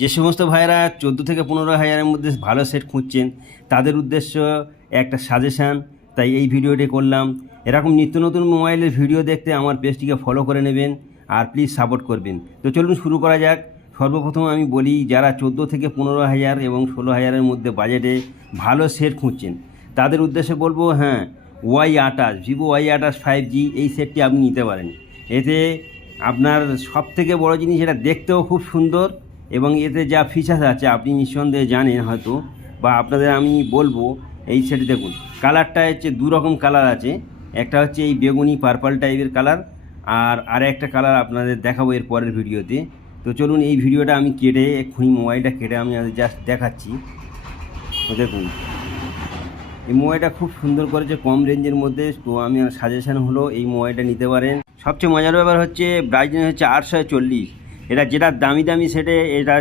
যে সমস্ত ভাইয়েরা 14 থেকে 15 হাজারের মধ্যে ভালো সেট খুঁজছেন তাদের উদ্দেশ্য একটা সাজেশান, তাই এই ভিডিওটি করলাম। এরকম নিত্য নতুন মোবাইলের ভিডিও দেখতে আমার পেজটিকে ফলো করে নেবেন আর প্লিজ সাপোর্ট করবেন। তো চলুন শুরু করা যাক। সর্বপ্রথম আমি বলি, যারা 14 থেকে 15 হাজার এবং 16 হাজারের মধ্যে বাজেটে ভালো সেট খুঁজছেন তাদের উদ্দেশ্যে বলবো, হ্যাঁ, Y28 ভিভো Y28 5G এই সেটটি আপনি নিতে পারেন। এতে আপনার সবথেকে বড় জিনিস, এটা দেখতেও খুব সুন্দর এবং এতে যা ফিচার্স আছে আপনি নিঃসন্দেহে জানেন হয়তো, বা আপনাদের আমি বলবো। এই সেট দেখুন, কালারটা হচ্ছে দু রকম কালার আছে। একটা হচ্ছে এই বেগুনি পার্পল টাইপের কালার, আর একটা কালার আপনাদের দেখাবো এর পরের ভিডিওতে। তো চলুন, এই ভিডিওটা আমি কেটে এক্ষুনি মোবাইলটা কেটে আমি জাস্ট দেখাচ্ছি। তো দেখুন, এই মোবাইলটা খুব সুন্দর করেছে কম রেঞ্জের মধ্যে। তো আমি সাজেশান হলো এই মোবাইলটা নিতে পারেন। সবচেয়ে মজার ব্যাপার হচ্ছে ব্রাইটনেস হচ্ছে 840। এটা যেটা দামি দামি সেটে এটা